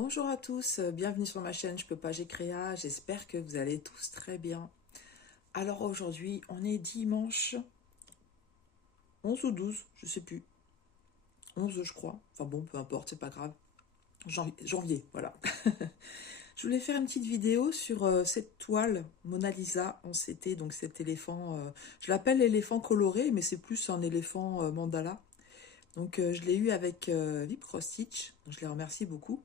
Bonjour à tous, bienvenue sur ma chaîne Je peux pas, j'ai créa, j'espère que vous allez tous très bien. Alors aujourd'hui, on est dimanche 11 ou 12, je sais plus, 11 je crois, enfin bon, peu importe, c'est pas grave, janvier, voilà. Je voulais faire une petite vidéo sur cette toile Mona Lisa en CT, donc cet éléphant, je l'appelle l'éléphant coloré, mais c'est plus un éléphant mandala. Donc je l'ai eu avec Vip Cross Stitch, donc je les remercie beaucoup.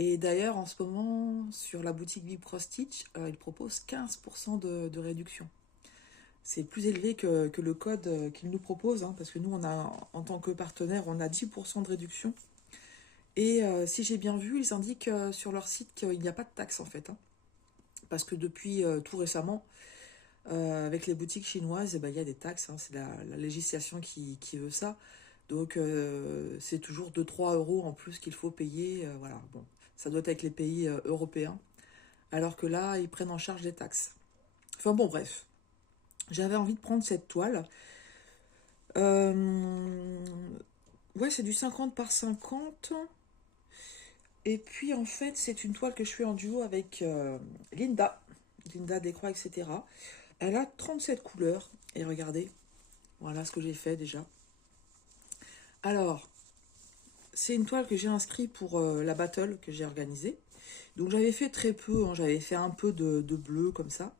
Et d'ailleurs, en ce moment, sur la boutique Vip Cross Stitch, ils proposent 15% de réduction. C'est plus élevé que le code qu'ils nous proposent, hein, parce que nous, en tant que partenaire, on a 10% de réduction. Et si j'ai bien vu, ils indiquent sur leur site qu'il n'y a pas de taxe en fait, hein. Parce que depuis tout récemment, avec les boutiques chinoises, eh ben, il y a des taxes, hein, c'est la législation qui veut ça. Donc c'est toujours 2-3 € en plus qu'il faut payer. Voilà, bon, ça doit être avec les pays européens. Alors que là, ils prennent en charge les taxes. Enfin bon, bref. J'avais envie de prendre cette toile. Euh, Ouais, c'est du 50 par 50. Et puis en fait, c'est une toile que je fais en duo avec Linda. Linda Décroix, etc. Elle a 37 couleurs. Et regardez, voilà ce que j'ai fait déjà. Alors, c'est une toile que j'ai inscrite pour la battle que j'ai organisée. Donc j'avais fait très peu, hein, j'avais fait un peu de bleu comme ça.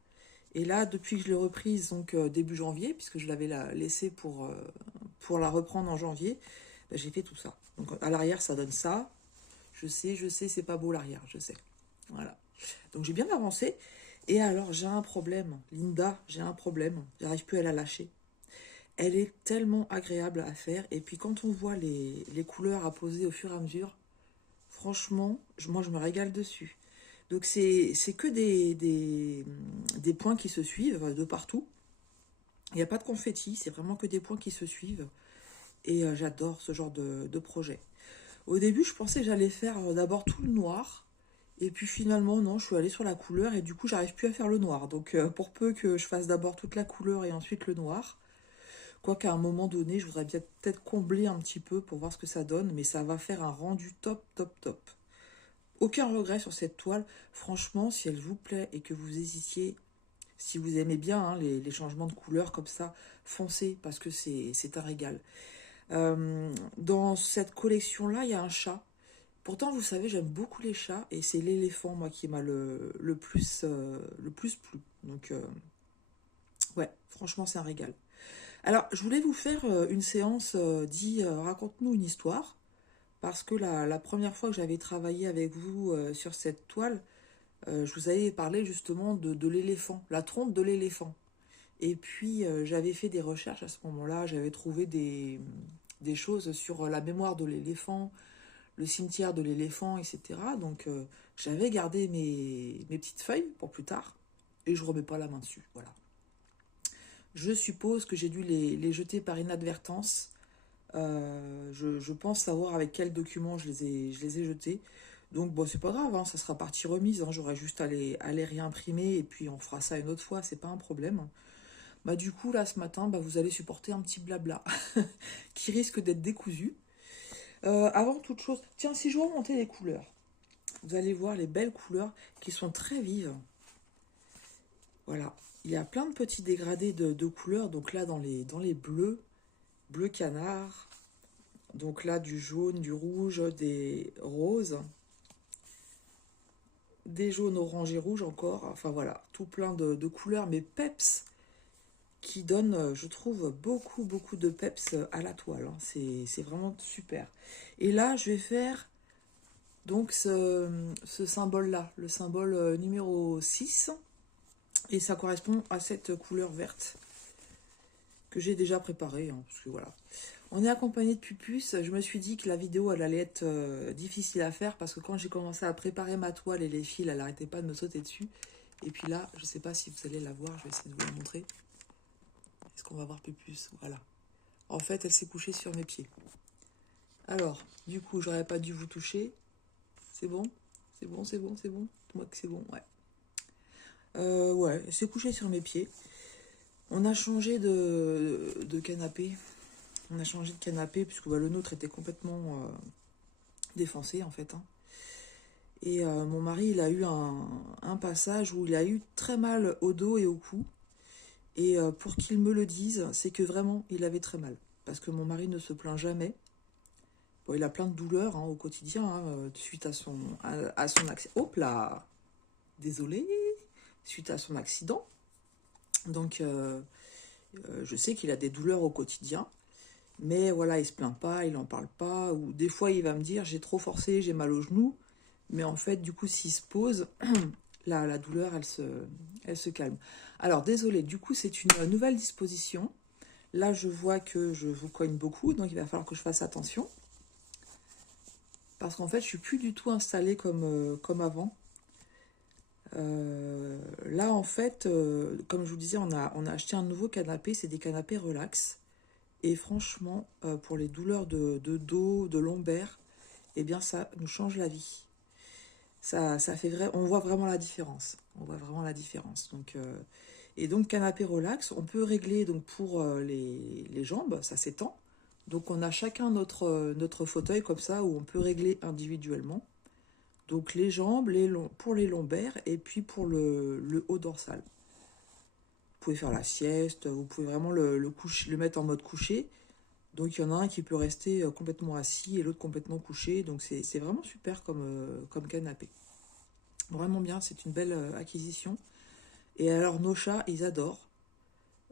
Et là, depuis que je l'ai reprise, donc début janvier, puisque je l'avais laissée pour la reprendre en janvier, bah, j'ai fait tout ça. Donc à l'arrière, ça donne ça. Je sais, c'est pas beau l'arrière, je sais. Voilà. Donc j'ai bien avancé. Et alors, j'ai un problème. Linda, j'ai un problème. J'arrive plus à la lâcher. Elle est tellement agréable à faire. Et puis quand on voit les couleurs à poser au fur et à mesure, franchement, moi je me régale dessus. Donc c'est que des points qui se suivent de partout. Il n'y a pas de confetti, c'est vraiment que des points qui se suivent. Et j'adore ce genre de projet. Au début, je pensais que j'allais faire d'abord tout le noir. Et puis finalement, non, je suis allée sur la couleur et du coup, j'arrive plus à faire le noir. Donc pour peu que je fasse d'abord toute la couleur et ensuite le noir, quoiqu'à un moment donné, je voudrais bien peut-être combler un petit peu pour voir ce que ça donne, mais ça va faire un rendu top, top, top. Aucun regret sur cette toile. Franchement, si elle vous plaît et que vous hésitiez, si vous aimez bien hein, les changements de couleur comme ça, foncez parce que c'est un régal. Dans cette collection-là, il y a un chat. Pourtant, vous savez, j'aime beaucoup les chats et c'est l'éléphant, moi, qui m'a le plus plu. Donc, ouais, franchement, c'est un régal. Alors, je voulais vous faire une séance raconte-nous une histoire. Parce que la première fois que j'avais travaillé avec vous sur cette toile, je vous avais parlé justement de l'éléphant, la trompe de l'éléphant. Et puis j'avais fait des recherches à ce moment-là, j'avais trouvé des choses sur la mémoire de l'éléphant, le cimetière de l'éléphant, etc. Donc j'avais gardé mes petites feuilles pour plus tard et je ne remets pas la main dessus. Voilà. Je suppose que j'ai dû les jeter par inadvertance. Je pense savoir avec quel document je les ai jetés. Donc bon, c'est pas grave, hein, ça sera partie remise, hein, j'aurai juste à les réimprimer et puis on fera ça une autre fois, c'est pas un problème. Bah du coup, là, ce matin, bah, vous allez supporter un petit blabla qui risque d'être décousu. Avant toute chose, tiens, si je remontais les couleurs, vous allez voir les belles couleurs qui sont très vives. Voilà, il y a plein de petits dégradés de couleurs, donc là, dans les bleus, bleu canard, donc là, du jaune, du rouge, des roses, des jaunes, orange et rouge encore. Enfin voilà, tout plein de couleurs, mais peps, qui donnent, je trouve, beaucoup, beaucoup de peps à la toile, hein. C'est vraiment super. Et là, je vais faire donc ce symbole-là, le symbole numéro 6. Et ça correspond à cette couleur verte que j'ai déjà préparée, hein, parce que voilà. On est accompagné de Pupus. Je me suis dit que la vidéo elle allait être difficile à faire parce que quand j'ai commencé à préparer ma toile et les fils, elle n'arrêtait pas de me sauter dessus. Et puis là, je ne sais pas si vous allez la voir, je vais essayer de vous la montrer. Est-ce qu'on va voir Pupus? Voilà. En fait, elle s'est couchée sur mes pieds. Alors, du coup, j'aurais pas dû vous toucher. C'est bon? C'est bon, c'est bon, c'est bon? Moi que c'est bon, ouais. Ouais, elle s'est couchée sur mes pieds. On a changé de canapé. On a changé de canapé puisque bah, le nôtre était complètement défoncé en fait, hein. Et mon mari, il a eu un passage où il a eu très mal au dos et au cou. Et pour qu'il me le dise, c'est que vraiment, il avait très mal. Parce que mon mari ne se plaint jamais. Bon, il a plein de douleurs au quotidien, suite à son accident. Hop là! Désolé! Suite à son accident. Donc, je sais qu'il a des douleurs au quotidien. Mais voilà, il se plaint pas, il en parle pas. Ou des fois, il va me dire, j'ai trop forcé, j'ai mal au genou. Mais en fait, du coup, s'il se pose, la douleur, elle se calme. Alors, désolé, du coup, c'est une nouvelle disposition. Là, je vois que je vous cogne beaucoup, donc il va falloir que je fasse attention. Parce qu'en fait, je suis plus du tout installée comme avant. Là, en fait, comme je vous disais, on a acheté un nouveau canapé. C'est des canapés relax. Et franchement, pour les douleurs de dos, de lombaire, eh bien, ça nous change la vie. Ça fait vrai, on voit vraiment la différence. On voit vraiment la différence. Donc, et donc, canapé relax, on peut régler donc pour les jambes, ça s'étend. Donc, on a chacun notre fauteuil comme ça où on peut régler individuellement. Donc, les jambes, pour les lombaires et puis pour le haut dorsal. Vous pouvez faire la sieste, vous pouvez vraiment le mettre en mode couché. Donc, il y en a un qui peut rester complètement assis et l'autre complètement couché. Donc, c'est vraiment super comme canapé. Vraiment bien, c'est une belle acquisition. Et alors, nos chats, ils adorent.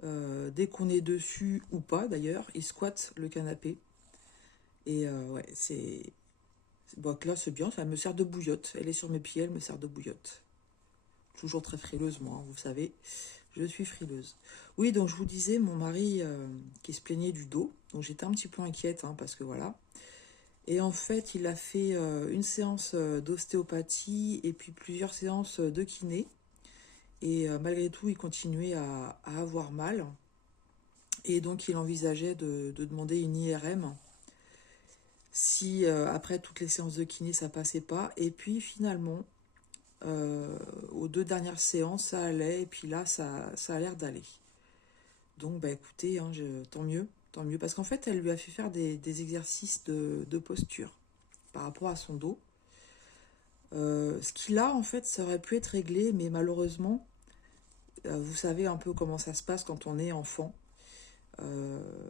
Dès qu'on est dessus ou pas d'ailleurs, ils squattent le canapé. Et ouais, c'est. Bon, là, c'est bien, ça me sert de bouillotte. Elle est sur mes pieds, elle me sert de bouillotte. Toujours très frileuse, moi, vous savez. Je suis frileuse. Oui, donc je vous disais, mon mari qui se plaignait du dos. Donc j'étais un petit peu inquiète, parce que voilà. Et en fait, il a fait une séance d'ostéopathie et puis plusieurs séances de kiné. Et malgré tout, il continuait à avoir mal. Et donc, il envisageait de demander une IRM si après toutes les séances de kiné, ça passait pas. Et puis finalement, aux 2 dernières séances, ça allait. Et puis là, ça a l'air d'aller. Donc, bah écoutez, tant mieux. Tant mieux. Parce qu'en fait, elle lui a fait faire des exercices de posture par rapport à son dos. Ce qu'il a, en fait, ça aurait pu être réglé, mais malheureusement, vous savez un peu comment ça se passe quand on est enfant.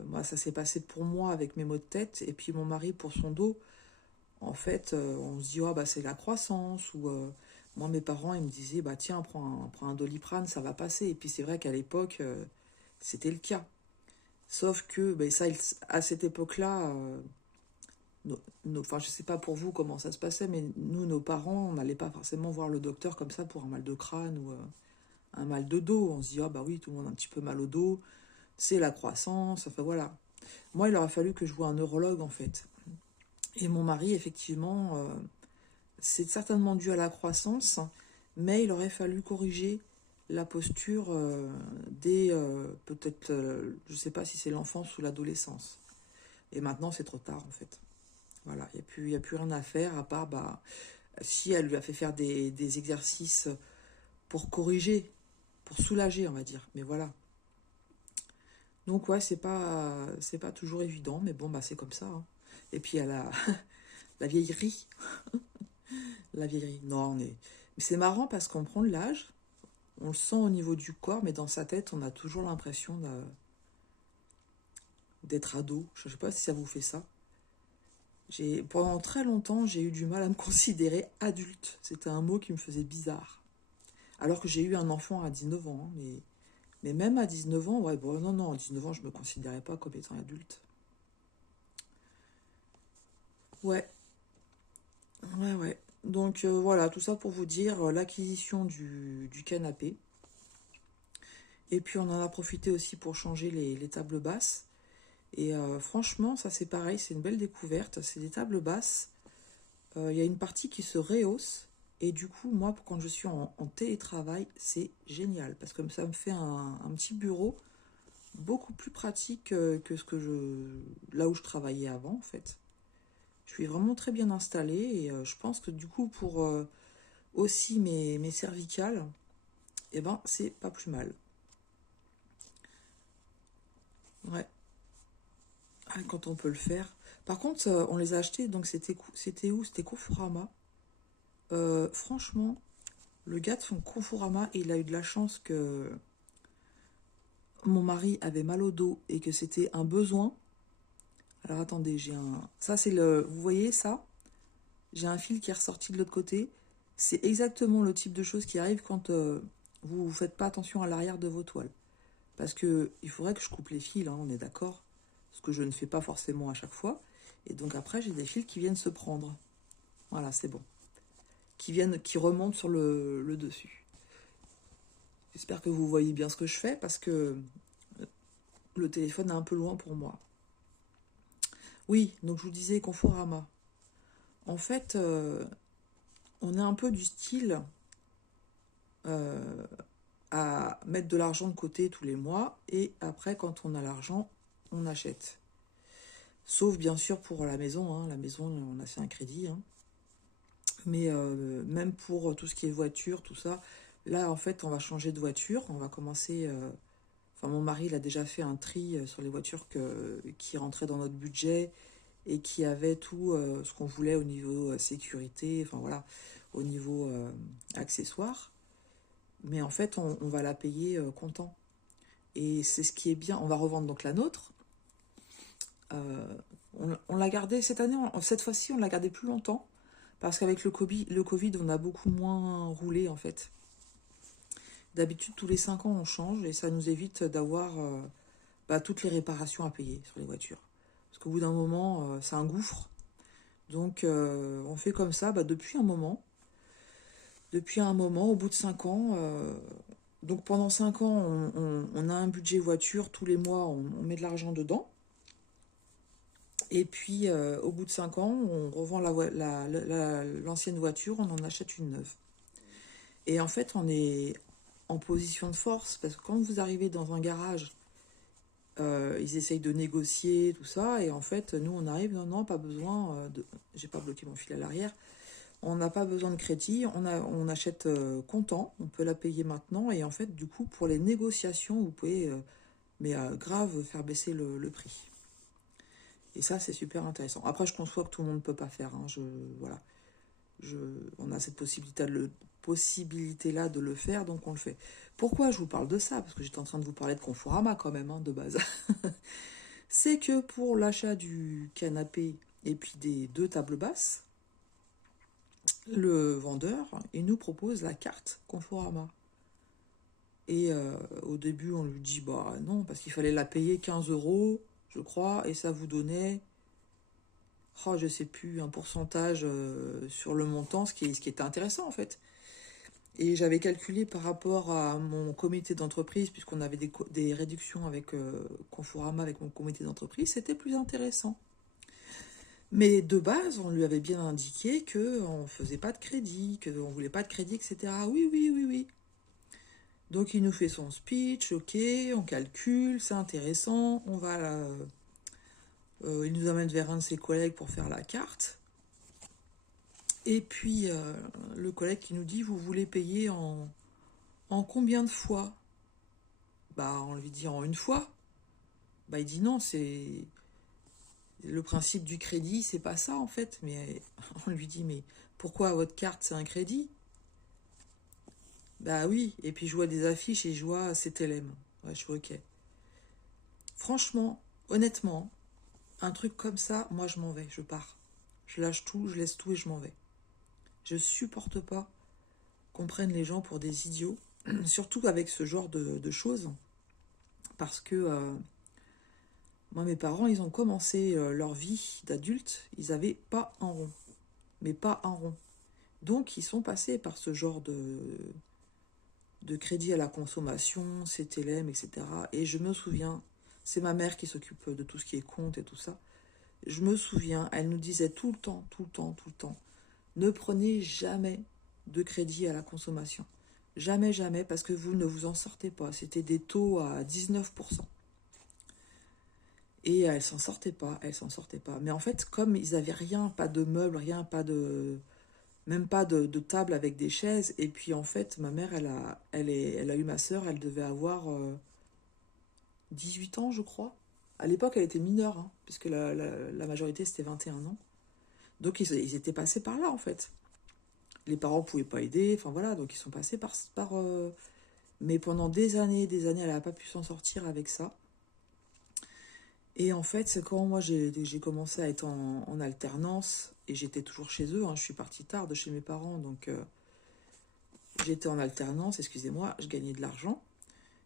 Moi, ça s'est passé pour moi avec mes maux de tête, et puis mon mari pour son dos. En fait, on se dit, oh, bah, c'est la croissance, ou moi, mes parents, ils me disaient, bah, tiens, prends un Doliprane, ça va passer. Et puis c'est vrai qu'à l'époque, c'était le cas. Sauf que, bah, ça, à cette époque-là, enfin, je sais pas pour vous comment ça se passait, mais nous, nos parents, on n'allait pas forcément voir le docteur comme ça pour un mal de crâne ou un mal de dos. On se dit, ah bah oui, tout le monde a un petit peu mal au dos, c'est la croissance, enfin voilà. Moi, il aurait fallu que je voie un neurologue en fait. Et mon mari, effectivement, c'est certainement dû à la croissance, mais il aurait fallu corriger la posture dès peut-être, je sais pas si c'est l'enfance ou l'adolescence. Et maintenant, c'est trop tard en fait. Voilà, il y a plus rien à faire à part, bah, si elle lui a fait faire des exercices pour corriger, pour soulager, on va dire. Mais voilà. Donc ouais, c'est pas toujours évident, mais bon, bah c'est comme ça. Et puis il y a la vieillerie. La vieillerie. Non, mais c'est marrant parce qu'on prend de l'âge, on le sent au niveau du corps, mais dans sa tête, on a toujours l'impression d'être ado. Je sais pas si ça vous fait ça. Pendant très longtemps, j'ai eu du mal à me considérer adulte. C'était un mot qui me faisait bizarre. Alors que j'ai eu un enfant à 19 ans, mais même à 19 ans, ouais, bon, non, non, à 19 ans, je me considérais pas comme étant adulte. Ouais, ouais, ouais. Donc voilà, tout ça pour vous dire l'acquisition du canapé. Et puis on en a profité aussi pour changer les tables basses. Et franchement, ça c'est pareil, c'est une belle découverte. C'est des tables basses. Il y a une partie qui se rehausse. Et du coup, moi, quand je suis en télétravail, c'est génial. Parce que ça me fait un petit bureau beaucoup plus pratique que là où je travaillais avant, en fait. Je suis vraiment très bien installée. Et je pense que du coup, pour aussi mes cervicales, eh ben, c'est pas plus mal. Ouais, ah, quand on peut le faire. Par contre, on les a achetés, donc c'était où? C'était Conforama. Franchement, le gars de son Conforama, il a eu de la chance que mon mari avait mal au dos et que c'était un besoin. Alors attendez, j'ai un... Ça c'est le... Vous voyez ça? J'ai un fil qui est ressorti de l'autre côté. C'est exactement le type de choses qui arrive quand vous ne faites pas attention à l'arrière de vos toiles. Parce que il faudrait que je coupe les fils, hein, on est d'accord. Ce que je ne fais pas forcément à chaque fois. Et donc après, j'ai des fils qui viennent se prendre. Voilà, c'est bon. Qui remontent sur le dessus. J'espère que vous voyez bien ce que je fais parce que le téléphone est un peu loin pour moi. Oui, donc je vous disais Conforama. En fait, on est un peu du style euh, à mettre de l'argent de côté tous les mois et après, quand on a l'argent, on achète. Sauf bien sûr pour la maison, hein. La maison, on a fait un crédit, hein. Mais même pour tout ce qui est voiture, tout ça, là en fait on va changer de voiture, on va commencer... Enfin mon mari il a déjà fait un tri sur les voitures qui rentraient dans notre budget et qui avaient tout ce qu'on voulait au niveau sécurité, enfin voilà, au niveau accessoires. Mais en fait on va la payer comptant. Et c'est ce qui est bien, on va revendre donc la nôtre. Euh, on l'a gardée cette année, cette fois-ci on l'a gardée plus longtemps. Parce qu'avec le COVID, on a beaucoup moins roulé en fait. D'habitude, tous les 5 ans, on change et ça nous évite d'avoir toutes les réparations à payer sur les voitures. Parce qu'au bout d'un moment, c'est un gouffre. Donc, on fait comme ça depuis un moment. Depuis un moment, au bout de 5 ans, donc pendant 5 ans, on a un budget voiture. Tous les mois, on met de l'argent dedans. Et puis, au bout de 5 ans, on revend l'ancienne voiture, on en achète une neuve. Et en fait, on est en position de force, parce que quand vous arrivez dans un garage, ils essayent de négocier, tout ça, et en fait, nous, on arrive, non, non, pas besoin de... J'ai pas bloqué mon fil à l'arrière. On n'a pas besoin de crédit, on achète comptant, on peut la payer maintenant, et en fait, du coup, pour les négociations, vous pouvez, grave, faire baisser le prix. Et ça, c'est super intéressant. Après, je conçois que tout le monde ne peut pas faire, hein, voilà. On a cette possibilité-là de le faire, donc on le fait. Pourquoi je vous parle de ça? Parce que j'étais en train de vous parler de Conforama quand même, hein, de base. C'est que pour l'achat du canapé et puis des 2 tables basses, le vendeur, il nous propose la carte Conforama. Et au début, on lui dit, bah non, parce qu'il fallait la payer 15 euros, je crois, et ça vous donnait, oh, je sais plus, un pourcentage sur le montant, ce qui était intéressant en fait. Et j'avais calculé par rapport à mon comité d'entreprise, puisqu'on avait des réductions avec Conforama, avec mon comité d'entreprise, c'était plus intéressant. Mais de base, on lui avait bien indiqué qu'on ne faisait pas de crédit, qu'on ne voulait pas de crédit, etc. Oui, oui, oui, oui. Donc il nous fait son speech, ok, on calcule, c'est intéressant, il nous amène vers un de ses collègues pour faire la carte. Et puis le collègue qui nous dit, vous voulez payer en combien de fois? Bah, on lui dit en une fois. Bah, il dit non, c'est le principe du crédit, c'est pas ça en fait. Mais on lui dit, mais pourquoi votre carte c'est un crédit? Bah oui, et puis je vois des affiches et je vois CTLM. Ouais, je vois ok. Franchement, honnêtement, un truc comme ça, moi je m'en vais, je pars. Je lâche tout, je laisse tout et je m'en vais. Je supporte pas qu'on prenne les gens pour des idiots, surtout avec ce genre de choses, parce que moi, mes parents, ils ont commencé leur vie d'adulte, ils n'avaient pas un rond. Mais pas un rond. Donc, ils sont passés par ce genre de crédit à la consommation, CTLM, etc. Et je me souviens, c'est ma mère qui s'occupe de tout ce qui est compte et tout ça. Je me souviens, elle nous disait tout le temps, tout le temps, tout le temps, ne prenez jamais de crédit à la consommation. Jamais, jamais, parce que vous ne vous en sortez pas. C'était des taux à 19%. Et elle s'en sortait pas, elle s'en sortait pas. Mais en fait, comme ils avaient rien, pas de meubles, rien, même pas de table avec des chaises. Et puis en fait, ma mère, elle a eu ma sœur, elle devait avoir 18 ans, je crois. À l'époque, elle était mineure, hein, puisque la majorité, c'était 21 ans. Donc ils étaient passés par là, en fait. Les parents ne pouvaient pas aider, enfin voilà, donc ils sont passés par. Mais pendant des années, elle n'a pas pu s'en sortir avec ça. Et en fait, c'est quand moi j'ai commencé à être en alternance, et j'étais toujours chez eux, hein, je suis partie tard de chez mes parents, donc j'étais en alternance, excusez-moi, je gagnais de l'argent.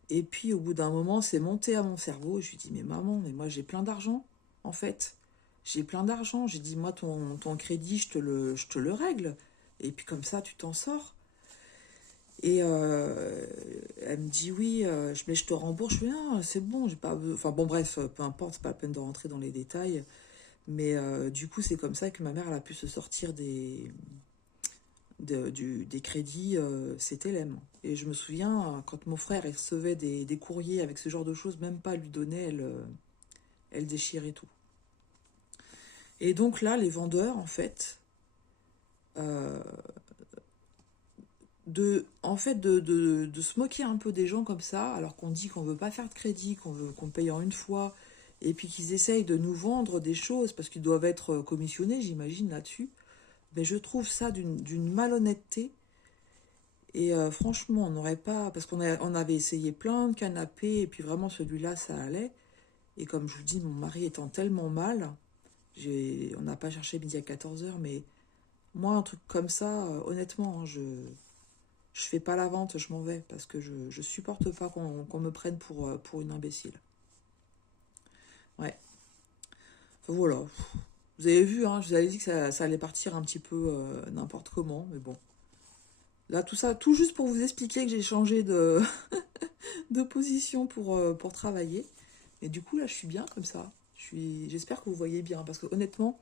Et puis au bout d'un moment, c'est monté à mon cerveau, et je lui dis, mais maman, mais moi j'ai plein d'argent, en fait. J'ai plein d'argent, j'ai dit, moi ton crédit, je te le règle, et puis comme ça, tu t'en sors. Et elle me dit oui, mais je te rembourse. Je dis non, c'est bon, j'ai pas. Enfin bon, bref, peu importe, c'est pas la peine de rentrer dans les détails. Mais du coup, c'est comme ça que ma mère elle a pu se sortir des crédits CTLM. Et je me souviens, quand mon frère il recevait des courriers avec ce genre de choses, même pas lui donner, elle déchirait tout. Et donc là, les vendeurs, en fait, euh, de se moquer un peu des gens comme ça, alors qu'on dit qu'on veut pas faire de crédit, qu'on paye en une fois, et puis qu'ils essayent de nous vendre des choses parce qu'ils doivent être commissionnés, j'imagine, là-dessus. Mais je trouve ça d'une malhonnêteté. Et franchement, on n'aurait pas. Parce on avait essayé plein de canapés, et puis vraiment celui-là, ça allait. Et comme je vous dis, mon mari étant tellement mal, on n'a pas cherché midi à 14h, mais moi, un truc comme ça, honnêtement, hein, je fais pas la vente, je m'en vais, parce que je supporte pas qu'on me prenne pour une imbécile. Ouais. Enfin, voilà. Vous avez vu, hein, je vous avais dit que ça allait partir un petit peu n'importe comment, mais bon. Là, tout ça, tout juste pour vous expliquer que j'ai changé de position pour travailler. Et du coup, là, je suis bien comme ça. J'espère que vous voyez bien, parce que honnêtement,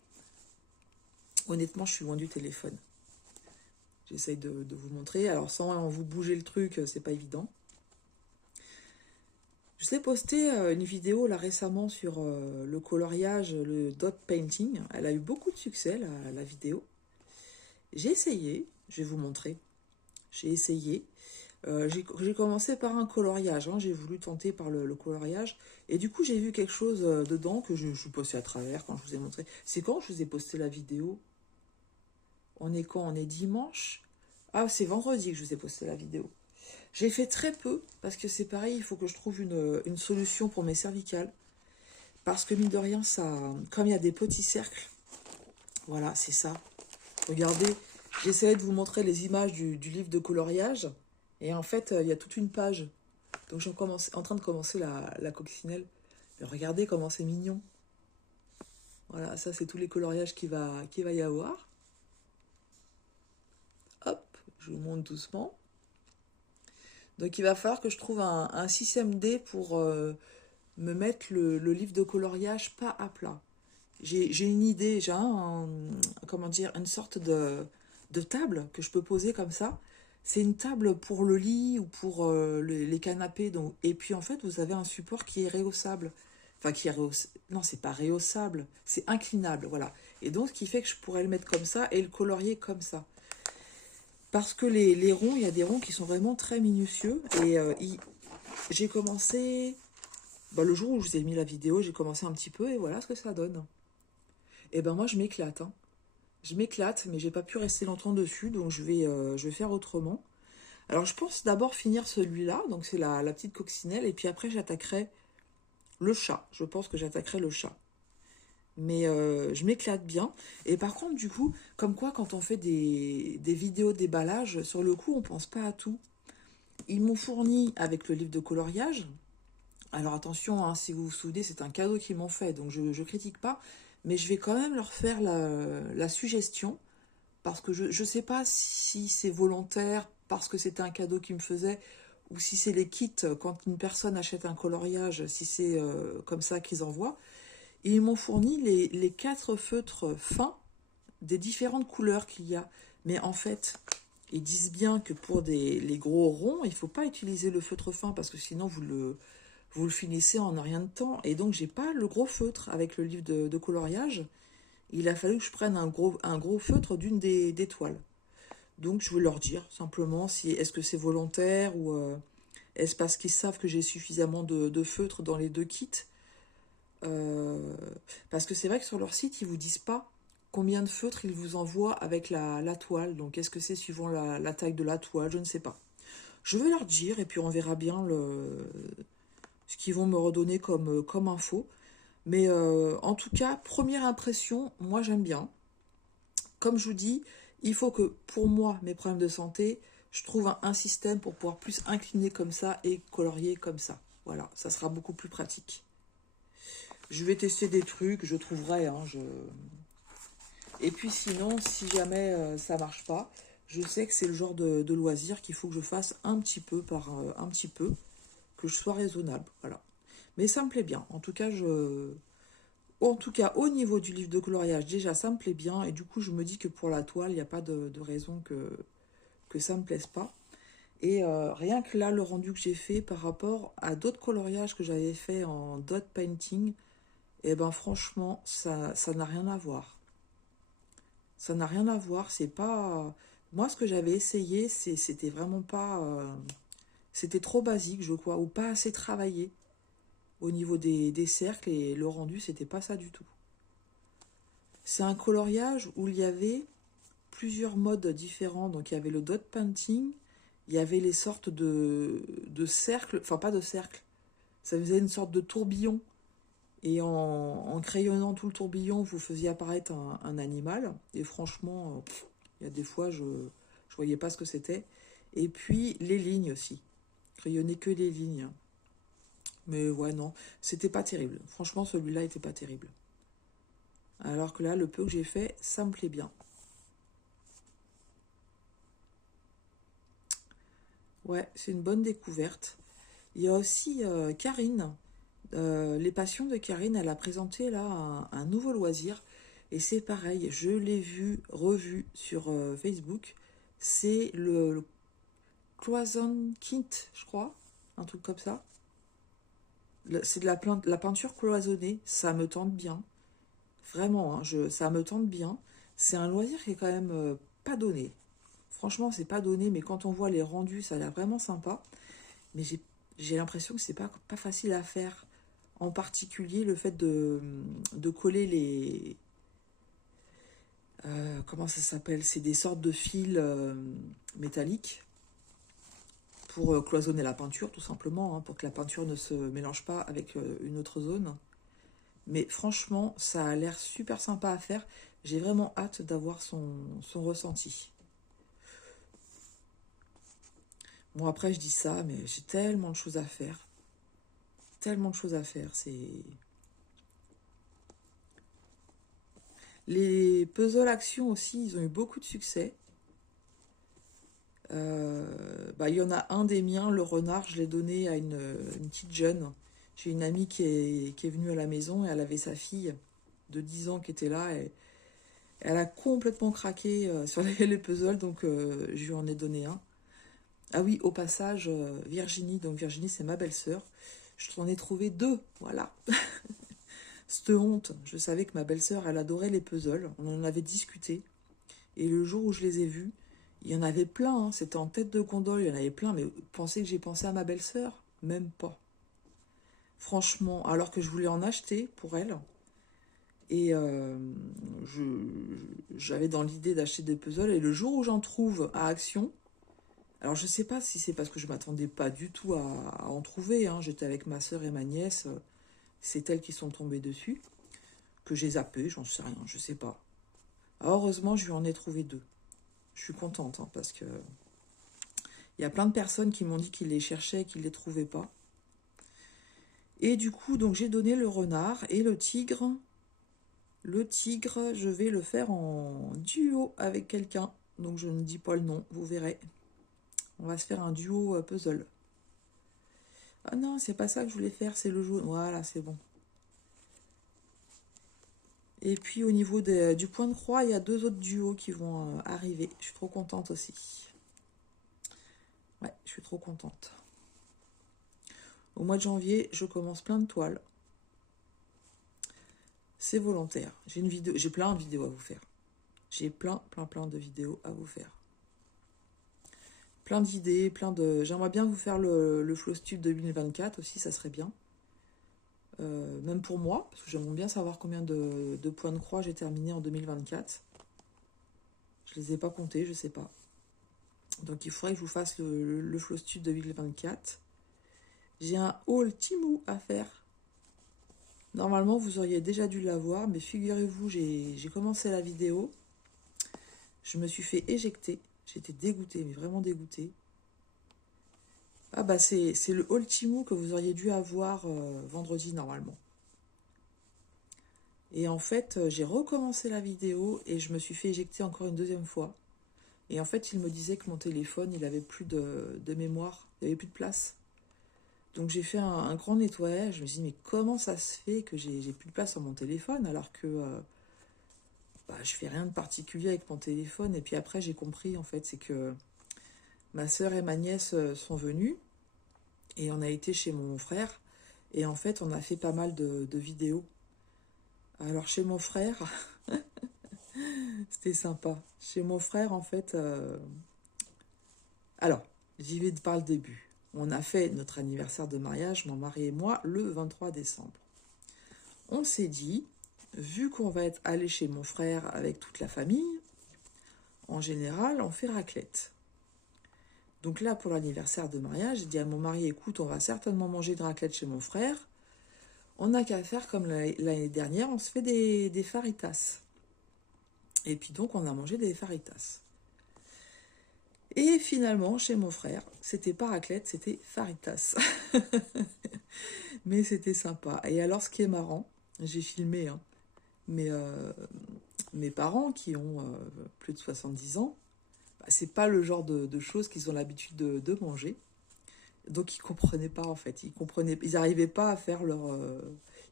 je suis loin du téléphone. J'essaye de vous montrer. Alors, sans vous bouger le truc, c'est pas évident. Je vous ai posté une vidéo là récemment sur le coloriage, le dot painting. Elle a eu beaucoup de succès, la vidéo. J'ai essayé, je vais vous montrer. J'ai essayé. J'ai commencé par un coloriage, hein. J'ai voulu tenter par le coloriage. Et du coup, j'ai vu quelque chose dedans que je suis passée à travers quand je vous ai montré. C'est quand je vous ai posté la vidéo? On est quand? On est dimanche? Ah, c'est vendredi que je vous ai posté la vidéo. J'ai fait très peu, parce que c'est pareil, il faut que je trouve une solution pour mes cervicales. Parce que mine de rien, ça, comme il y a des petits cercles, voilà, c'est ça. Regardez, j'essayais de vous montrer les images du livre de coloriage. Et en fait, il y a toute une page. Donc je suis en train de commencer la coccinelle. Mais regardez comment c'est mignon. Voilà, ça c'est tous les coloriages qu'il va y avoir. Hop, je vous montre doucement. Donc il va falloir que je trouve un système D pour me mettre le livre de coloriage pas à plat. J'ai une idée, comment dire, une sorte de table que je peux poser comme ça. C'est une table pour le lit ou pour les canapés. Donc, et puis en fait, vous avez un support qui est rehaussable. Enfin, qui est rehaussable. Non, c'est pas rehaussable, c'est inclinable, voilà. Et donc, ce qui fait que je pourrais le mettre comme ça et le colorier comme ça. Parce que les ronds, il y a des ronds qui sont vraiment très minutieux. Et j'ai commencé, bah, le jour où je vous ai mis la vidéo, j'ai commencé un petit peu et voilà ce que ça donne. Et ben moi, je m'éclate, hein. Je m'éclate, mais j'ai pas pu rester longtemps dessus, donc je vais faire autrement. Alors, je pense d'abord finir celui-là, donc c'est la petite coccinelle, et puis après, j'attaquerai le chat. Je pense que j'attaquerai le chat. Mais je m'éclate bien. Et par contre, du coup, comme quoi, quand on fait des vidéos déballage, sur le coup, on pense pas à tout. Ils m'ont fourni avec le livre de coloriage. Alors attention, hein, si vous vous souvenez, c'est un cadeau qu'ils m'ont fait, donc je critique pas. Mais je vais quand même leur faire la suggestion, parce que je ne sais pas si c'est volontaire, parce que c'était un cadeau qu'ils me faisaient, ou si c'est les kits, quand une personne achète un coloriage, si c'est comme ça qu'ils envoient. Et ils m'ont fourni les 4 feutres fins des différentes couleurs qu'il y a. Mais en fait, ils disent bien que pour les gros ronds, il ne faut pas utiliser le feutre fin, parce que sinon vous le finissez en un rien de temps. Et donc, j'ai pas le gros feutre avec le livre de coloriage. Il a fallu que je prenne un gros feutre d'une des toiles. Donc, je veux leur dire simplement si est-ce que c'est volontaire ou est-ce parce qu'ils savent que j'ai suffisamment de feutres dans les deux kits. Parce que c'est vrai que sur leur site, ils vous disent pas combien de feutres il vous envoie avec la toile. Donc, est-ce que c'est suivant la taille de la toile? Je ne sais pas. Je vais leur dire et puis on verra bien ce qu'ils vont me redonner comme info. Mais en tout cas, première impression, moi j'aime bien. Comme je vous dis, il faut que pour moi, mes problèmes de santé, je trouve un système pour pouvoir plus incliner comme ça et colorier comme ça. Voilà, ça sera beaucoup plus pratique. Je vais tester des trucs, je trouverai. Hein, Et puis sinon, si jamais ça marche pas, je sais que c'est le genre de loisir qu'il faut que je fasse un petit peu par un petit peu, que je sois raisonnable. Voilà. Mais ça me plaît bien. En tout cas, au niveau du livre de coloriage, déjà, ça me plaît bien. Et du coup, je me dis que pour la toile, il n'y a pas de raison que ça ne me plaise pas. Et rien que là, le rendu que j'ai fait par rapport à d'autres coloriages que j'avais fait en dot painting, et ben franchement, ça n'a rien à voir. Ça n'a rien à voir, c'est pas... Moi, ce que j'avais essayé, c'était vraiment pas... C'était trop basique, je crois, ou pas assez travaillé au niveau des cercles, et le rendu, c'était pas ça du tout. C'est un coloriage où il y avait plusieurs modes différents. Donc, il y avait le dot painting, il y avait les sortes de cercles, enfin pas de cercles, ça faisait une sorte de tourbillon. Et en crayonnant tout le tourbillon, vous faisiez apparaître un animal. Et franchement, il y a des fois, je ne voyais pas ce que c'était. Et puis, les lignes aussi. Crayonner que les lignes. Mais ouais, non, c'était pas terrible. Franchement, celui-là était pas terrible. Alors que là, le peu que j'ai fait, ça me plaît bien. Ouais, c'est une bonne découverte. Il y a aussi Karine. Les passions de Karine, elle a présenté là un nouveau loisir. Et c'est pareil, je l'ai vu, revu sur Facebook. C'est le cloison kit, je crois. Un truc comme ça. C'est de la peinture cloisonnée. Ça me tente bien. Vraiment, hein, ça me tente bien. C'est un loisir qui est quand même pas donné. Franchement, c'est pas donné, mais quand on voit les rendus, ça a l'air vraiment sympa. Mais j'ai l'impression que c'est pas facile à faire. En particulier, le fait de coller les... comment ça s'appelle? C'est des sortes de fils métalliques pour cloisonner la peinture, tout simplement, hein, pour que la peinture ne se mélange pas avec une autre zone. Mais franchement, ça a l'air super sympa à faire. J'ai vraiment hâte d'avoir son ressenti. Bon, après, je dis ça, mais j'ai tellement de choses à faire. Tellement de choses à faire. Les puzzles action aussi, ils ont eu beaucoup de succès. Il y en a un des miens, le renard, je l'ai donné à une petite jeune. J'ai une amie qui est venue à la maison et elle avait sa fille de 10 ans qui était là. Et elle a complètement craqué sur les puzzles, donc je lui en ai donné un. Ah oui, au passage, Virginie, donc Virginie c'est ma belle-sœur, je t'en ai trouvé deux, voilà. Cette honte, je savais que ma belle-sœur, elle adorait les puzzles, on en avait discuté, et le jour où je les ai vus, il y en avait plein, hein. C'était en tête de gondole, il y en avait plein, mais pensez que j'ai pensé à ma belle-sœur? Même pas. Franchement, alors que je voulais en acheter pour elle, et j'avais dans l'idée d'acheter des puzzles, et le jour où j'en trouve à Action, alors je sais pas si c'est parce que je m'attendais pas du tout à en trouver, hein. J'étais avec ma soeur et ma nièce, c'est elles qui sont tombées dessus, que j'ai zappé, j'en sais rien, je sais pas. Alors, heureusement, je lui en ai trouvé deux. Je suis contente, hein, parce que il y a plein de personnes qui m'ont dit qu'ils les cherchaient et qu'ils les trouvaient pas. Et du coup, donc j'ai donné le renard et le tigre. Le tigre, je vais le faire en duo avec quelqu'un. Donc je ne dis pas le nom, vous verrez. On va se faire un duo puzzle. Ah non, c'est pas ça que je voulais faire, c'est le jaune. Voilà, c'est bon. Et puis au niveau du point de croix, il y a deux autres duos qui vont arriver. Je suis trop contente aussi. Ouais, je suis trop contente. Au mois de janvier, je commence plein de toiles. C'est volontaire. J'ai plein de vidéos à vous faire. J'ai plein de vidéos à vous faire. Plein d'idées, J'aimerais bien vous faire le Flowstube 2024 aussi, ça serait bien. même pour moi, parce que j'aimerais bien savoir combien de points de croix j'ai terminé en 2024. Je les ai pas comptés, je sais pas. Donc il faudrait que je vous fasse le flow stud 2024. J'ai un haul Timou à faire. Normalement, vous auriez déjà dû l'avoir, mais figurez-vous, j'ai commencé la vidéo. Je me suis fait éjecter. J'étais dégoûtée, mais vraiment dégoûtée. Ah bah c'est le haul Timou que vous auriez dû avoir vendredi normalement. Et en fait, j'ai recommencé la vidéo et je me suis fait éjecter encore une deuxième fois. Et en fait, il me disait que mon téléphone, il avait plus de mémoire, il n'y avait plus de place. Donc j'ai fait un grand nettoyage. Je me suis dit, mais comment ça se fait que j'ai plus de place sur mon téléphone alors que bah, je fais rien de particulier avec mon téléphone. Et puis après, j'ai compris, en fait, c'est que ma sœur et ma nièce sont venues et on a été chez mon frère. Et en fait, on a fait pas mal de vidéos. Alors chez mon frère, c'était sympa. Chez mon frère, en fait, alors, j'y vais par le début. On a fait notre anniversaire de mariage, mon mari et moi, le 23 décembre. On s'est dit, vu qu'on va être allé chez mon frère avec toute la famille, en général, on fait raclette. Donc là, pour l'anniversaire de mariage, j'ai dit à mon mari, écoute, on va certainement manger de raclette chez mon frère. On n'a qu'à faire comme l'année dernière, on se fait des faritas. Et puis donc, on a mangé des faritas. Et finalement, chez mon frère, c'était pas raclette, c'était faritas. Mais c'était sympa. Et alors, ce qui est marrant, j'ai filmé hein, mes parents qui ont plus de 70 ans. Bah, c'est pas le genre de choses qu'ils ont l'habitude de manger. Donc, ils comprenaient pas, en fait. Ils n'arrivaient pas à faire leur...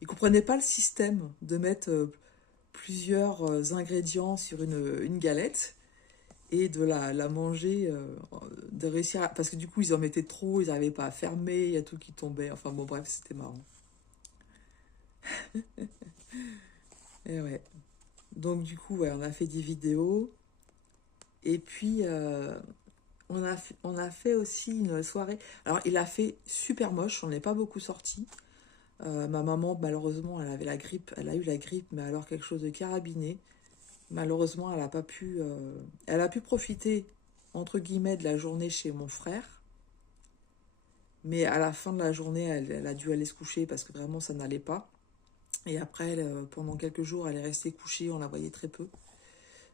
ils comprenaient pas le système de mettre plusieurs ingrédients sur une galette et de la manger, de réussir à... Parce que du coup, ils en mettaient trop, ils n'arrivaient pas à fermer, il y a tout qui tombait. Enfin bon, bref, c'était marrant. Et ouais. Donc du coup, ouais, on a fait des vidéos. Et puis, on a fait aussi une soirée. Alors, il a fait super moche, on n'est pas beaucoup sortis. Ma maman, malheureusement, elle avait la grippe. Elle a eu la grippe, mais alors quelque chose de carabiné. Malheureusement, elle a pas pu... elle a pu profiter, entre guillemets, de la journée chez mon frère. Mais à la fin de la journée, elle a dû aller se coucher parce que vraiment, ça n'allait pas. Et après, pendant quelques jours, elle est restée couchée, on la voyait très peu.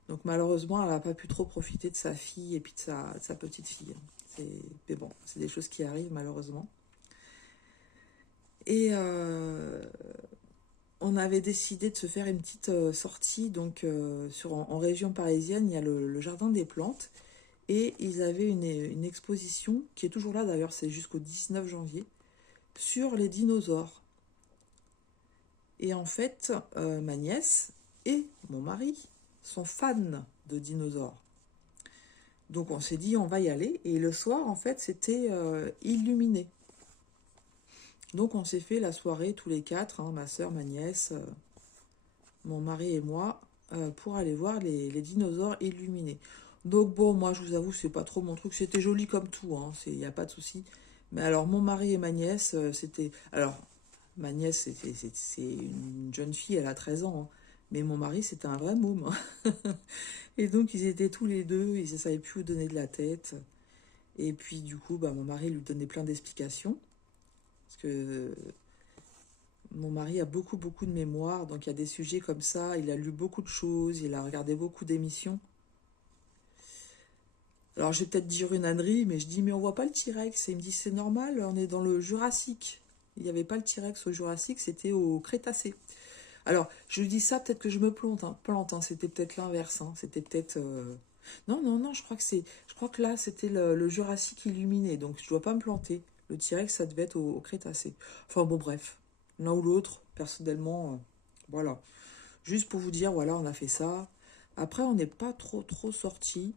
Donc malheureusement, elle n'a pas pu trop profiter de sa fille et puis de sa petite fille. Mais bon, c'est des choses qui arrivent malheureusement. Et on avait décidé de se faire une petite sortie. Donc en région parisienne, il y a le Jardin des Plantes. Et ils avaient une exposition, qui est toujours là d'ailleurs, c'est jusqu'au 19 janvier, sur les dinosaures. Et en fait, ma nièce et mon mari sont fans de dinosaures. Donc on s'est dit on va y aller. Et le soir, en fait, c'était illuminé. Donc on s'est fait la soirée tous les quatre, hein, ma soeur, ma nièce, mon mari et moi, pour aller voir les dinosaures illuminés. Donc bon, moi je vous avoue, c'est pas trop mon truc. C'était joli comme tout, hein, il n'y a pas de souci. Mais alors mon mari et ma nièce, c'était... Alors, ma nièce, c'est une jeune fille, elle a 13 ans. Hein. Mais mon mari, c'était un vrai môme. Hein. Et donc, ils étaient tous les deux, ils ne savaient plus où donner de la tête. Et puis, du coup, bah, mon mari lui donnait plein d'explications. Parce que mon mari a beaucoup, beaucoup de mémoire. Donc, il y a des sujets comme ça. Il a lu beaucoup de choses, il a regardé beaucoup d'émissions. Alors, je vais peut-être dire une ânerie, mais je dis, mais on voit pas le T-Rex. Et il me dit, c'est normal, on est dans le Jurassique. Il n'y avait pas le T-Rex au Jurassique, c'était au Crétacé. Alors, je lui dis ça, peut-être que je me plante, hein. C'était peut-être l'inverse, hein. C'était peut-être... Non, non, non, je crois que là, c'était le Jurassique illuminé, donc je dois pas me planter. Le T-Rex, ça devait être au Crétacé. Enfin bon, bref, l'un ou l'autre, personnellement, voilà. Juste pour vous dire, voilà, on a fait ça. Après, on n'est pas trop sortis.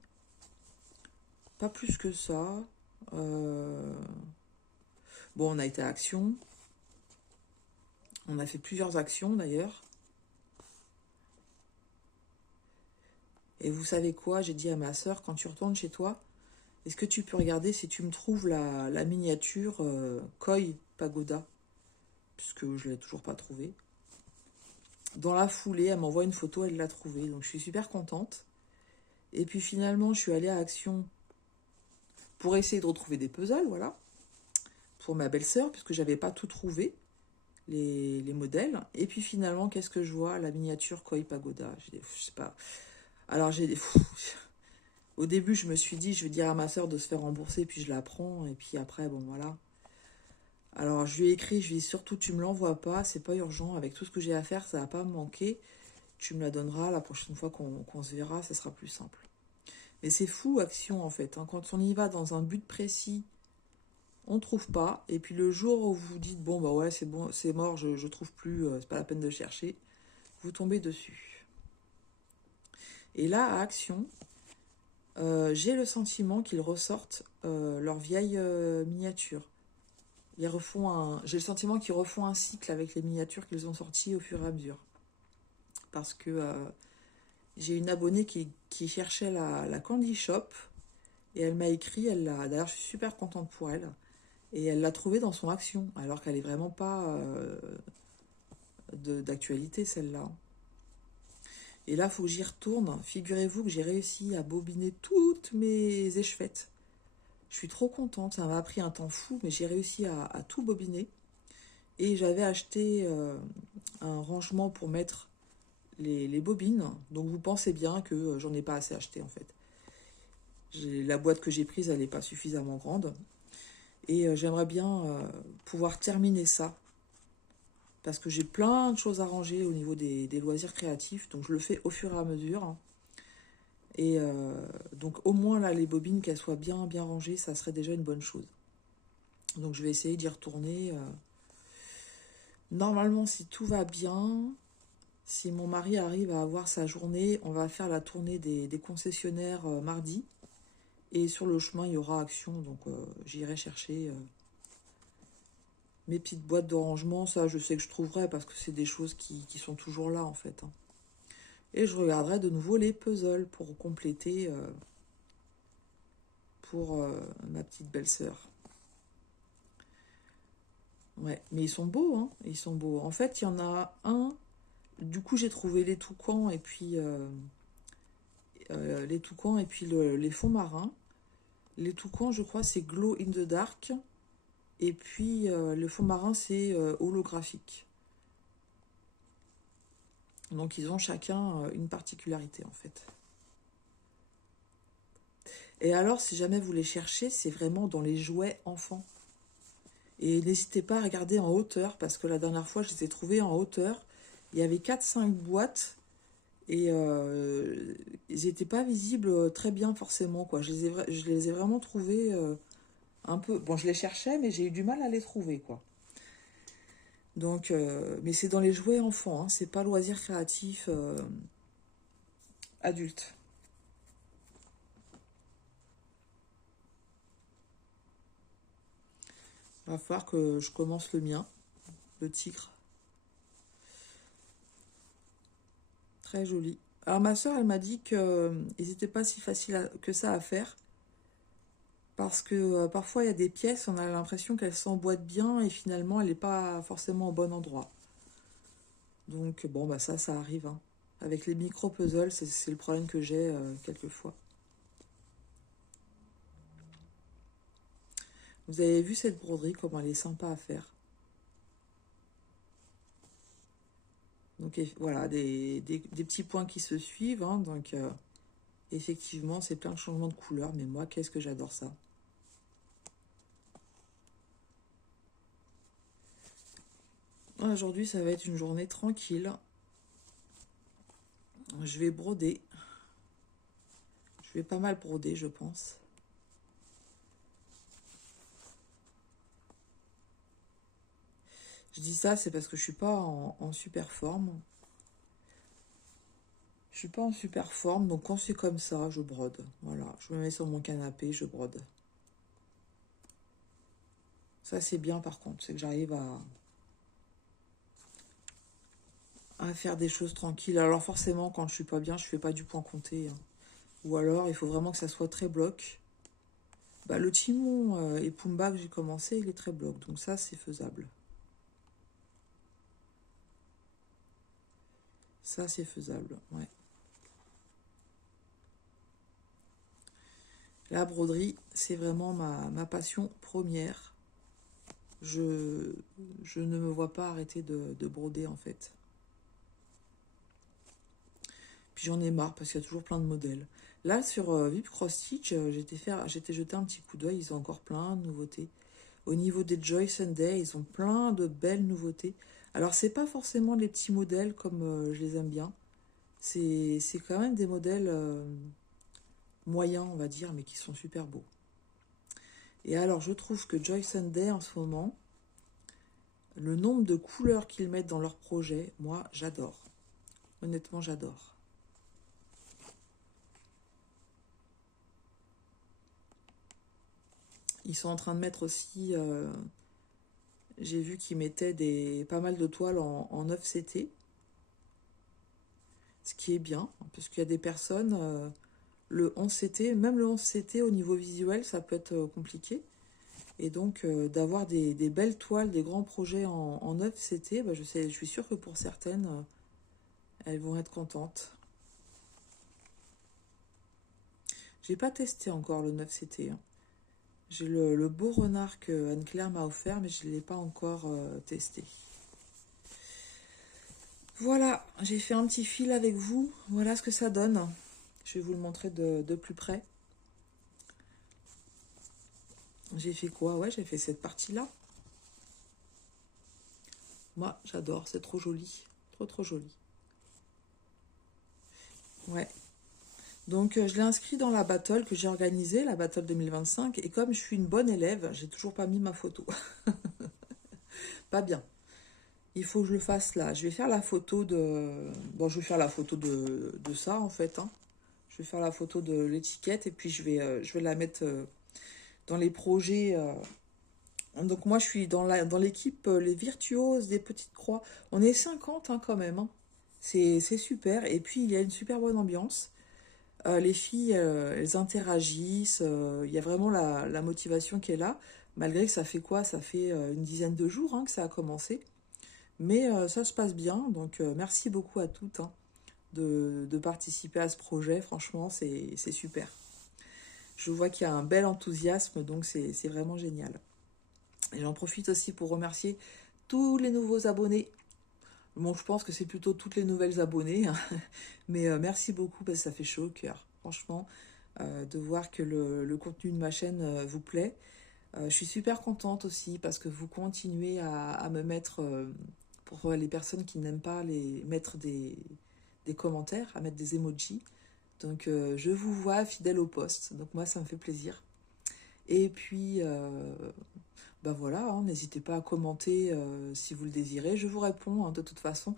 Pas plus que ça. Bon, on a été à Action. On a fait plusieurs actions, d'ailleurs. Et vous savez quoi? J'ai dit à ma soeur, quand tu retournes chez toi, est-ce que tu peux regarder si tu me trouves la miniature Koi Pagoda? puisque je ne l'ai toujours pas trouvé. Dans la foulée, elle m'envoie une photo, elle l'a trouvé, donc je suis super contente. Et puis finalement, je suis allée à Action pour essayer de retrouver des puzzles, voilà, pour ma belle-sœur, puisque j'avais pas tout trouvé, les modèles. Et puis finalement, qu'est-ce que je vois? La miniature Koi Pagoda. Je sais pas. Alors au début, je me suis dit, je vais dire à ma soeur de se faire rembourser, puis je la prends, et puis après, bon voilà. Alors je lui ai écrit, je lui ai dit surtout tu me l'envoies pas, c'est pas urgent, avec tout ce que j'ai à faire, ça va pas me manquer. Tu me la donneras la prochaine fois qu'on se verra, ça sera plus simple. Mais c'est fou, Action, en fait, hein. Quand on y va dans un but précis, on trouve pas. Et puis le jour où vous dites, bon, ouais, c'est bon, c'est mort, je trouve plus, c'est pas la peine de chercher, vous tombez dessus. Et là, à Action, j'ai le sentiment qu'ils ressortent leur vieille miniature. J'ai le sentiment qu'ils refont un cycle avec les miniatures qu'ils ont sorties au fur et à mesure. Parce que j'ai une abonnée qui cherchait la Candy Shop et elle m'a écrit, d'ailleurs je suis super contente pour elle, et elle l'a trouvée dans son Action, alors qu'elle est vraiment pas d'actualité celle-là. Et là, il faut que j'y retourne. Figurez-vous que j'ai réussi à bobiner toutes mes échevêttes. Je suis trop contente, ça m'a pris un temps fou, mais j'ai réussi à tout bobiner. Et j'avais acheté un rangement pour mettre les bobines. Donc vous pensez bien que j'en ai pas assez acheté en fait. La boîte que j'ai prise, elle n'est pas suffisamment grande. Et j'aimerais bien pouvoir terminer ça. Parce que j'ai plein de choses à ranger au niveau des loisirs créatifs. Donc je le fais au fur et à mesure. Et donc au moins là, les bobines, qu'elles soient bien rangées, ça serait déjà une bonne chose. Donc je vais essayer d'y retourner. Normalement, si tout va bien, si mon mari arrive à avoir sa journée, on va faire la tournée des concessionnaires mardi. Et sur le chemin, il y aura Action. Donc j'irai chercher mes petites boîtes de rangement. Ça, je sais que je trouverai parce que c'est des choses qui sont toujours là en fait, hein. Et je regarderai de nouveau les puzzles pour compléter pour ma petite belle-sœur. Ouais, mais ils sont beaux, hein. Ils sont beaux. En fait, il y en a un. Du coup, j'ai trouvé les toucans et puis les fonds marins. Les toucans, je crois, c'est Glow in the Dark. Et puis le fond marin, c'est holographique. Donc ils ont chacun une particularité en fait. Et alors, si jamais vous les cherchez, c'est vraiment dans les jouets enfants. Et n'hésitez pas à regarder en hauteur, parce que la dernière fois, je les ai trouvés en hauteur. Il y avait 4-5 boîtes, et ils n'étaient pas visibles très bien forcément, quoi. Je les ai vraiment trouvés un peu... Bon, je les cherchais, mais j'ai eu du mal à les trouver, quoi. Donc, mais c'est dans les jouets enfants, hein, c'est pas loisir créatif adulte. Il va falloir que je commence le mien, le tigre. Très joli. Alors ma soeur, elle m'a dit qu'ils n'étaient pas si faciles que ça à faire. Parce que parfois, il y a des pièces, on a l'impression qu'elles s'emboîtent bien et finalement, elle n'est pas forcément au bon endroit. Donc, bon, bah ça arrive, hein. Avec les micro-puzzles, c'est le problème que j'ai quelquefois. Vous avez vu cette broderie, comment elle est sympa à faire. Donc, voilà, des petits points qui se suivent, hein. Donc, effectivement, c'est plein de changements de couleurs. Mais moi, qu'est-ce que j'adore ça. Aujourd'hui, ça va être une journée tranquille. Je vais broder. Je vais pas mal broder, je pense. Je dis ça, c'est parce que je suis pas en super forme. Je suis pas en super forme, donc quand c'est comme ça, je brode. Voilà, je me mets sur mon canapé, je brode. Ça, c'est bien par contre, c'est que j'arrive à faire des choses tranquilles. Alors forcément, quand je suis pas bien, je fais pas du point compté, hein. Ou alors, il faut vraiment que ça soit très bloc. Bah, le Timon et Pumba que j'ai commencé, il est très bloc, donc ça, c'est faisable. Ça, c'est faisable, ouais. La broderie, c'est vraiment ma passion première. Je, je ne me vois pas arrêter de broder, en fait. Puis j'en ai marre parce qu'il y a toujours plein de modèles. Là, sur Vip Cross Stitch, j'étais jeté un petit coup d'œil. Ils ont encore plein de nouveautés. Au niveau des Joy Sunday, ils ont plein de belles nouveautés. Alors, c'est pas forcément les petits modèles comme je les aime bien. C'est quand même des modèles moyens, on va dire, mais qui sont super beaux. Et alors, je trouve que Joy Sunday, en ce moment, le nombre de couleurs qu'ils mettent dans leurs projets, moi, j'adore. Honnêtement, j'adore. Ils sont en train de mettre aussi, j'ai vu qu'ils mettaient pas mal de toiles en 9CT, ce qui est bien, parce qu'il y a des personnes, le 11CT, même le 11CT au niveau visuel, ça peut être compliqué. Et donc, d'avoir des belles toiles, des grands projets en 9CT, bah, je suis sûre que pour certaines, elles vont être contentes. J'ai pas testé encore le 9CT, hein. J'ai le beau renard que Anne-Claire m'a offert, mais je ne l'ai pas encore testé. Voilà, j'ai fait un petit fil avec vous. Voilà ce que ça donne. Je vais vous le montrer de plus près. J'ai fait quoi? Ouais, j'ai fait cette partie-là. Moi, j'adore, c'est trop joli. Trop, trop joli. Ouais. Donc, je l'ai inscrit dans la battle que j'ai organisée, la battle 2025. Et comme je suis une bonne élève, j'ai toujours pas mis ma photo. Pas bien. Il faut que je le fasse là. Je vais faire la photo de... Bon, je vais faire la photo de ça, en fait, hein. Je vais faire la photo de l'étiquette et puis je vais la mettre dans les projets. Donc moi, je suis dans l'équipe Les Virtuoses des Petites Croix. On est 50 hein, quand même, hein. C'est super. Et puis, il y a une super bonne ambiance. Les filles, elles interagissent. Il y a vraiment la motivation qui est là. Malgré que ça fait quoi? Ça fait une dizaine de jours hein, que ça a commencé. Mais ça se passe bien. Donc, merci beaucoup à toutes hein, de participer à ce projet. Franchement, c'est super. Je vois qu'il y a un bel enthousiasme, donc c'est vraiment génial. Et j'en profite aussi pour remercier tous les nouveaux abonnés. Bon, je pense que c'est plutôt toutes les nouvelles abonnées, hein. Mais merci beaucoup parce que ça fait chaud au cœur. Franchement, de voir que le contenu de ma chaîne vous plaît. Je suis super contente aussi parce que vous continuez à me mettre, pour les personnes qui n'aiment pas mettre des commentaires, à mettre des emojis. Donc je vous vois fidèle au poste, donc moi ça me fait plaisir. Et puis bah voilà, hein, n'hésitez pas à commenter si vous le désirez, je vous réponds hein, de toute façon.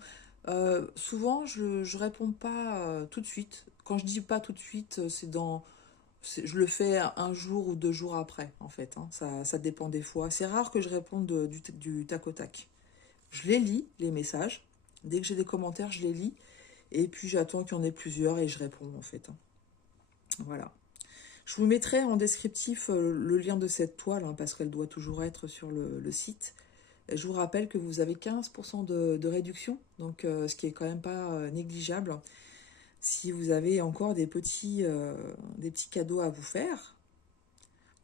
Souvent je réponds pas tout de suite. Quand je dis pas tout de suite, je le fais un jour ou 2 jours après en fait, hein. Ça dépend des fois. C'est rare que je réponde du tac au tac. Je les lis, les messages. Dès que j'ai des commentaires, je les lis. Et puis j'attends qu'il y en ait plusieurs et je réponds en fait, hein. Voilà. Je vous mettrai en descriptif le lien de cette toile, hein, parce qu'elle doit toujours être sur le site. Et je vous rappelle que vous avez 15% de réduction, donc ce qui est quand même pas négligeable. Si vous avez encore des petits cadeaux à vous faire,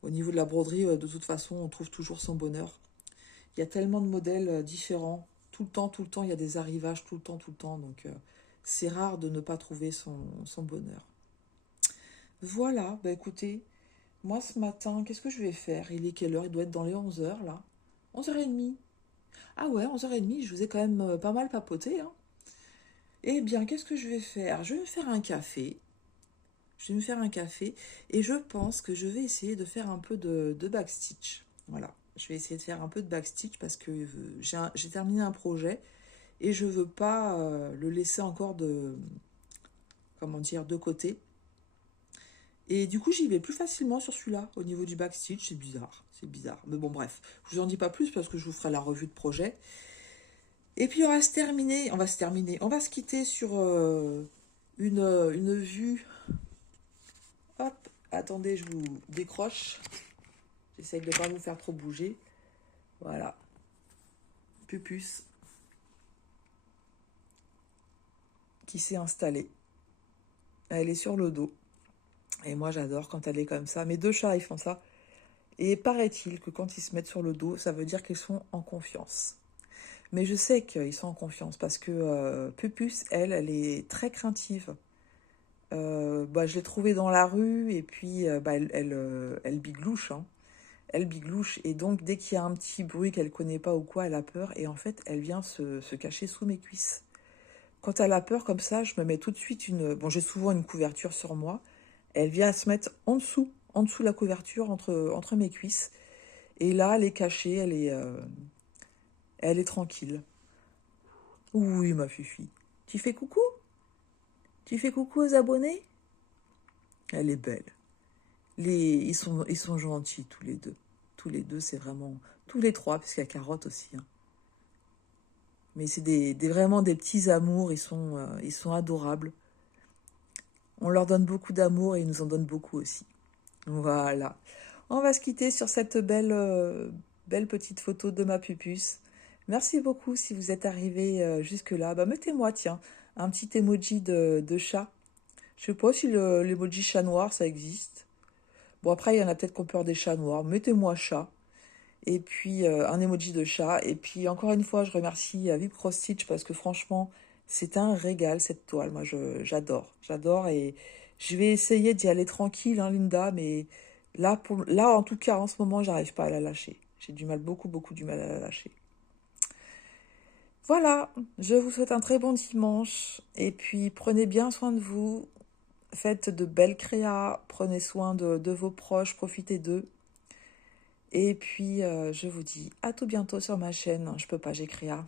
au niveau de la broderie, de toute façon, on trouve toujours son bonheur. Il y a tellement de modèles différents. Tout le temps, il y a des arrivages, tout le temps. Donc, c'est rare de ne pas trouver son bonheur. Voilà, bah écoutez, moi ce matin, qu'est-ce que je vais faire? Il est quelle heure? Il doit être dans les 11 heures là. 11h30. Ah ouais, 11h30, je vous ai quand même pas mal papoté, hein. Eh bien, qu'est-ce que je vais faire? Je vais me faire un café. Je vais me faire un café et je pense que je vais essayer de faire un peu de backstitch. Voilà, je vais essayer de faire un peu de backstitch parce que j'ai terminé un projet et je veux pas le laisser encore comment dire, de côté. Et du coup, j'y vais plus facilement sur celui-là, au niveau du backstitch, c'est bizarre, c'est bizarre. Mais bon, bref, je vous en dis pas plus parce que je vous ferai la revue de projet. Et puis, on va se quitter sur une vue. Hop, attendez, je vous décroche. J'essaye de ne pas vous faire trop bouger. Voilà, pupus. qui s'est installée. Elle est sur le dos. Et moi, j'adore quand elle est comme ça. Mes deux chats, ils font ça. Et paraît-il que quand ils se mettent sur le dos, ça veut dire qu'ils sont en confiance. Mais je sais qu'ils sont en confiance parce que Pupus, elle est très craintive. Je l'ai trouvée dans la rue et puis elle biglouche, hein. Elle biglouche et donc dès qu'il y a un petit bruit qu'elle connaît pas ou quoi, elle a peur et en fait elle vient se cacher sous mes cuisses. Quand elle a peur comme ça, je me mets tout de suite j'ai souvent une couverture sur moi. Elle vient se mettre en dessous de la couverture entre mes cuisses. Et là, elle est cachée, elle est tranquille. Oui, ma fifi. Tu fais coucou? Tu fais coucou aux abonnés? Elle est belle. Ils sont gentils tous les deux. Tous les deux, c'est vraiment... Tous les trois, parce qu'il y a Carotte aussi, hein. Mais c'est vraiment des petits amours, ils sont adorables. On leur donne beaucoup d'amour et ils nous en donnent beaucoup aussi. Voilà. On va se quitter sur cette belle petite photo de ma Pupus. Merci beaucoup si vous êtes arrivé jusque-là. Mettez-moi, tiens, un petit emoji de chat. Je sais pas si l'emoji chat noir, ça existe. Bon, après, il y en a peut-être qui ont peur des chats noirs. Mettez-moi chat. Et puis, un emoji de chat. Et puis, encore une fois, je remercie Vip Cross Stitch parce que franchement, c'est un régal, cette toile. Moi, j'adore. J'adore et je vais essayer d'y aller tranquille, hein, Linda. Mais là, en tout cas, en ce moment, j'arrive pas à la lâcher. J'ai du mal, beaucoup, beaucoup du mal à la lâcher. Voilà, je vous souhaite un très bon dimanche. Et puis, prenez bien soin de vous. Faites de belles créas. Prenez soin de vos proches. Profitez d'eux. Et puis, je vous dis à tout bientôt sur ma chaîne. Je peux pas, j'ai créa.